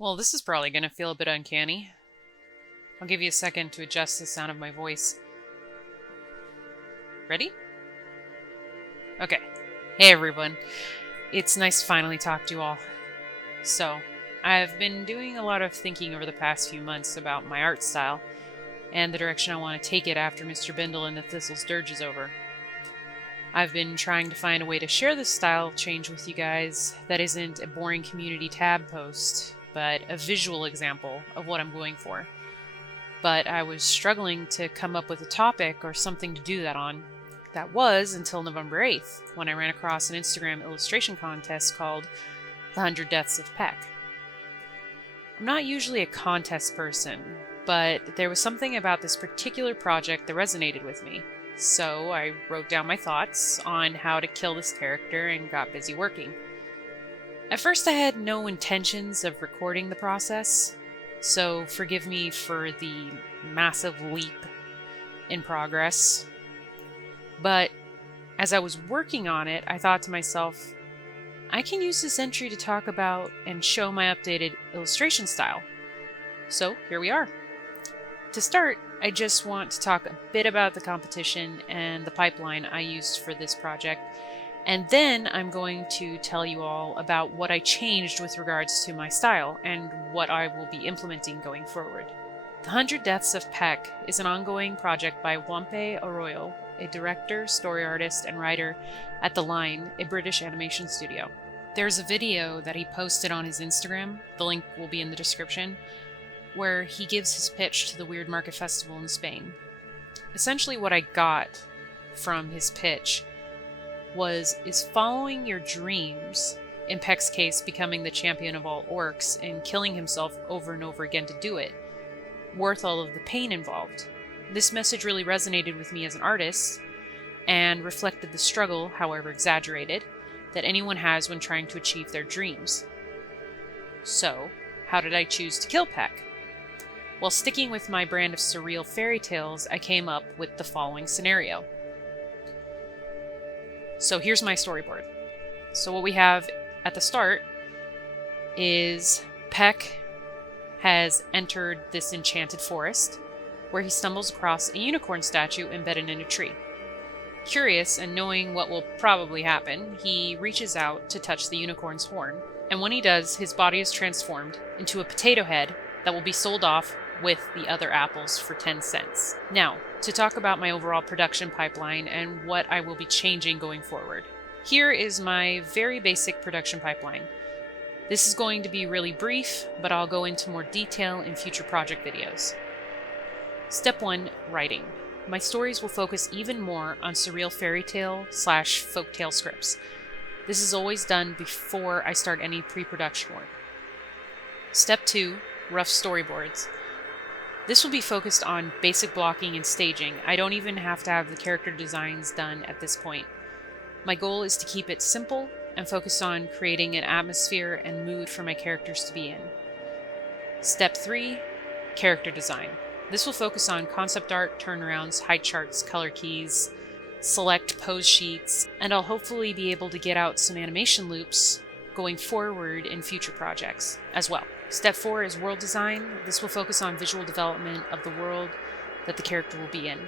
Well, this is probably going to feel a bit uncanny. I'll give you a second to adjust the sound of my voice. Ready? Okay. Hey everyone. It's nice to finally talk to you all. So, I've been doing a lot of thinking over the past few months about my art style and the direction I want to take it after Mr. Bindle and the Thistle's Dirge is over. I've been trying to find a way to share this style change with you guys that isn't a boring community tab post, but a visual example of what I'm going for. But I was struggling to come up with a topic or something to do that on. That was until November 8th, when I ran across an Instagram illustration contest called The 100 Deaths of Peck. I'm not usually a contest person, but there was something about this particular project that resonated with me. So I wrote down my thoughts on how to kill this character and got busy working. At first I had no intentions of recording the process, so forgive me for the massive leap in progress. But as I was working on it, I thought to myself, I can use this entry to talk about and show my updated illustration style. So here we are. To start, I just want to talk a bit about the competition and the pipeline I used for this project, and then I'm going to tell you all about what I changed with regards to my style and what I will be implementing going forward. The 100 Deaths of Peck is an ongoing project by Wampe Arroyo, a director, story artist, and writer at The Line, a British animation studio. There's a video that he posted on his Instagram, the link will be in the description, where he gives his pitch to the Weird Market Festival in Spain. Essentially what I got from his pitch is following your dreams, in Peck's case becoming the champion of all orcs and killing himself over and over again to do it, worth all of the pain involved. This message really resonated with me as an artist and reflected the struggle, however exaggerated, that anyone has when trying to achieve their dreams. So, how did I choose to kill Peck? While sticking with my brand of surreal fairy tales, I came up with the following scenario. So here's my storyboard. So what we have at the start is Peck has entered this enchanted forest where he stumbles across a unicorn statue embedded in a tree. Curious and knowing what will probably happen, he reaches out to touch the unicorn's horn, and when he does, his body is transformed into a potato head that will be sold off with the other apples for 10 cents. Now, to talk about my overall production pipeline and what I will be changing going forward. Here is my very basic production pipeline. This is going to be really brief, but I'll go into more detail in future project videos. Step 1, writing. My stories will focus even more on surreal fairy tale / folktale scripts. This is always done before I start any pre-production work. Step 2, rough storyboards. This will be focused on basic blocking and staging. I don't even have to have the character designs done at this point. My goal is to keep it simple and focus on creating an atmosphere and mood for my characters to be in. Step 3, character design. This will focus on concept art, turnarounds, height charts, color keys, select pose sheets, and I'll hopefully be able to get out some animation loops going forward in future projects as well. Step 4 is world design. This will focus on visual development of the world that the character will be in,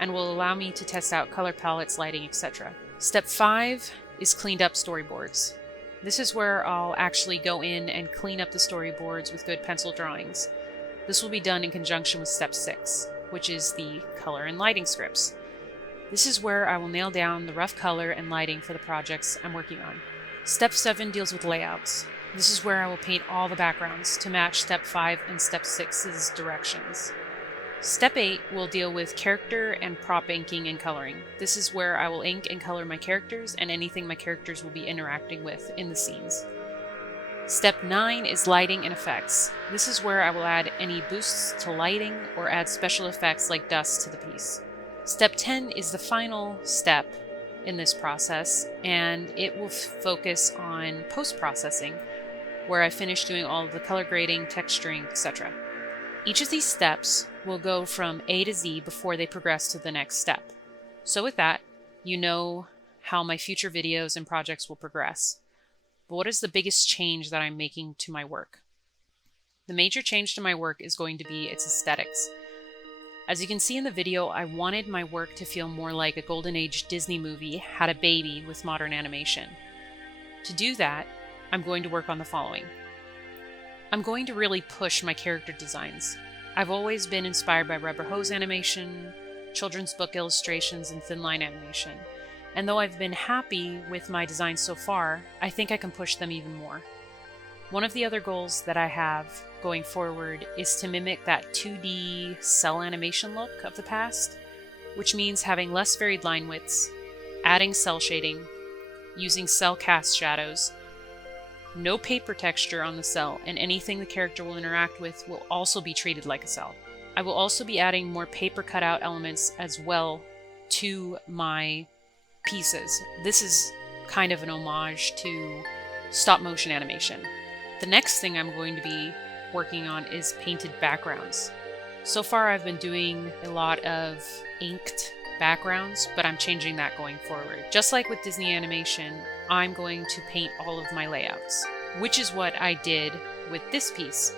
and will allow me to test out color palettes, lighting, etc. Step 5 is cleaned up storyboards. This is where I'll actually go in and clean up the storyboards with good pencil drawings. This will be done in conjunction with Step 6, which is the color and lighting scripts. This is where I will nail down the rough color and lighting for the projects I'm working on. Step 7 deals with layouts. This is where I will paint all the backgrounds to match Step 5 and Step 6's directions. Step 8 will deal with character and prop inking and coloring. This is where I will ink and color my characters and anything my characters will be interacting with in the scenes. Step 9 is lighting and effects. This is where I will add any boosts to lighting or add special effects like dust to the piece. Step 10 is the final step in this process, and it will focus on post-processing, where I finish doing all of the color grading, texturing, etc. Each of these steps will go from A to Z before they progress to the next step. So with that, you know how my future videos and projects will progress. But what is the biggest change that I'm making to my work? The major change to my work is going to be its aesthetics. As you can see in the video, I wanted my work to feel more like a Golden Age Disney movie had a baby with modern animation. To do that, I'm going to work on the following. I'm going to really push my character designs. I've always been inspired by rubber hose animation, children's book illustrations, and thin line animation. And though I've been happy with my designs so far, I think I can push them even more. One of the other goals that I have going forward is to mimic that 2D cell animation look of the past, which means having less varied line widths, adding cell shading, using cell cast shadows, no paper texture on the cell, and anything the character will interact with will also be treated like a cell. I will also be adding more paper cutout elements as well to my pieces. This is kind of an homage to stop motion animation. The next thing I'm going to be working on is painted backgrounds. So far I've been doing a lot of inked backgrounds, but I'm changing that going forward. Just like with Disney animation, I'm going to paint all of my layouts, which is what I did with this piece.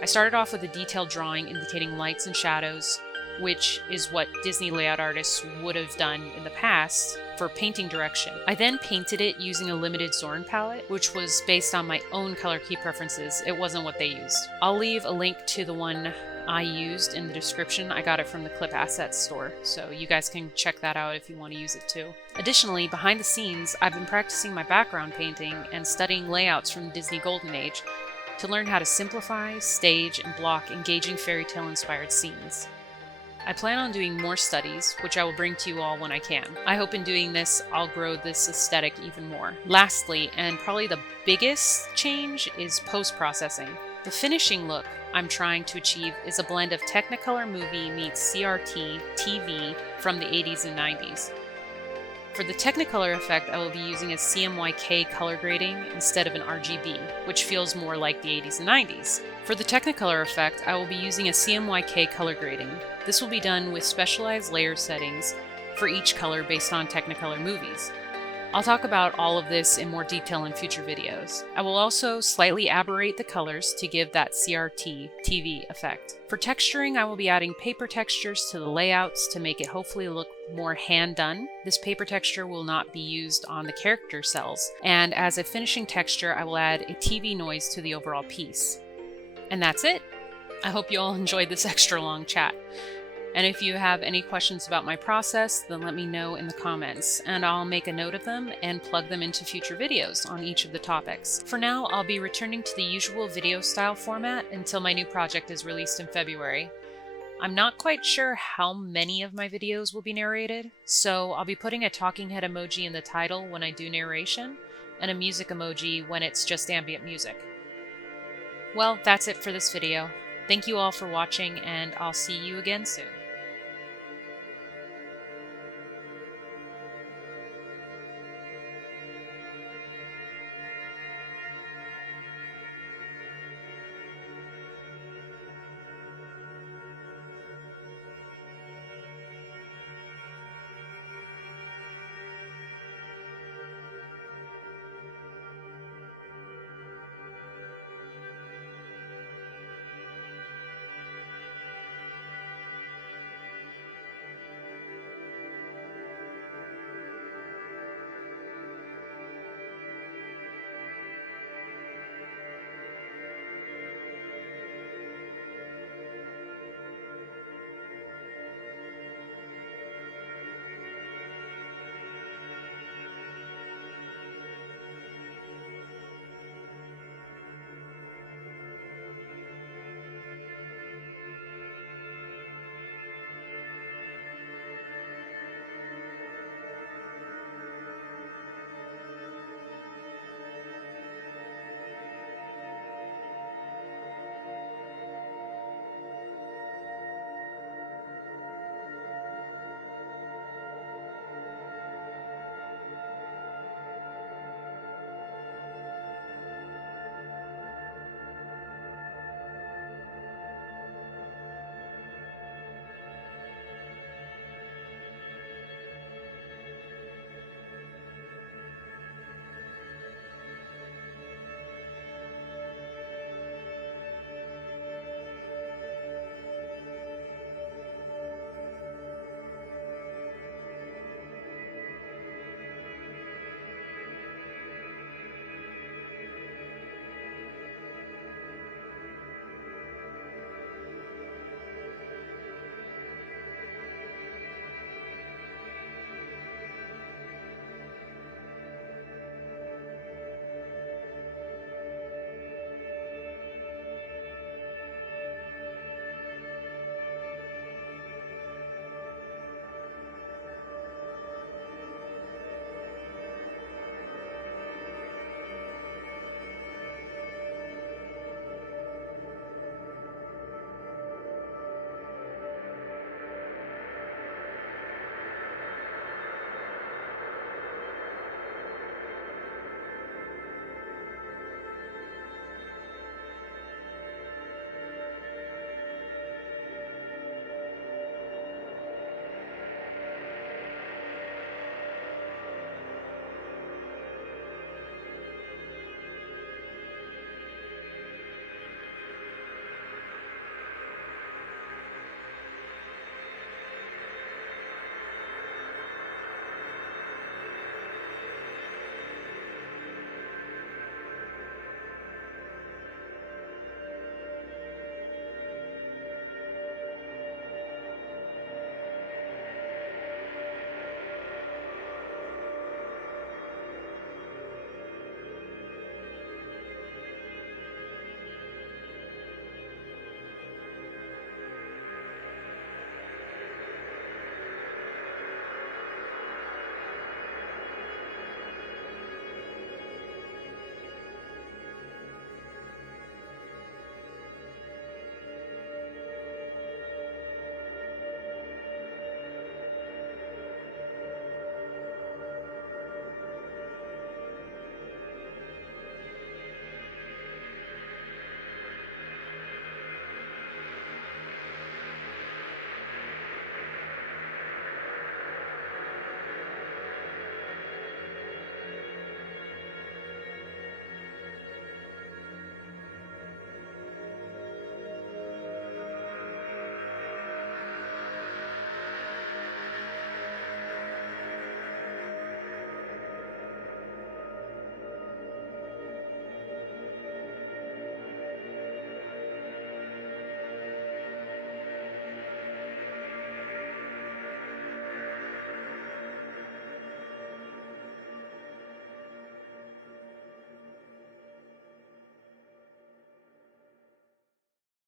I started off with a detailed drawing indicating lights and shadows, which is what Disney layout artists would have done in the past for painting direction. I then painted it using a limited Zorn palette, which was based on my own color key preferences. It wasn't what they used. I'll leave a link to the one I used in the description. I got it from the Clip Assets store, so you guys can check that out if you want to use it too. Additionally, behind the scenes, I've been practicing my background painting and studying layouts from the Disney Golden Age to learn how to simplify, stage, and block engaging fairy tale inspired scenes. I plan on doing more studies, which I will bring to you all when I can. I hope in doing this, I'll grow this aesthetic even more. Lastly, and probably the biggest change, is post-processing. The finishing look I'm trying to achieve is a blend of Technicolor movie meets CRT TV from the 80s and 90s. For the Technicolor effect, I will be using a CMYK color grading instead of an RGB, which feels more like the 80s and 90s. For the Technicolor effect, I will be using a CMYK color grading. This will be done with specialized layer settings for each color based on Technicolor movies. I'll talk about all of this in more detail in future videos. I will also slightly aberrate the colors to give that CRT TV effect. For texturing, I will be adding paper textures to the layouts to make it hopefully look more hand-done. This paper texture will not be used on the character cells, and as a finishing texture, I will add a TV noise to the overall piece. And that's it! I hope you all enjoyed this extra long chat. And if you have any questions about my process, then let me know in the comments, and I'll make a note of them and plug them into future videos on each of the topics. For now, I'll be returning to the usual video style format until my new project is released in February. I'm not quite sure how many of my videos will be narrated, so I'll be putting a talking head emoji in the title when I do narration, and a music emoji when it's just ambient music. Well, that's it for this video. Thank you all for watching, and I'll see you again soon.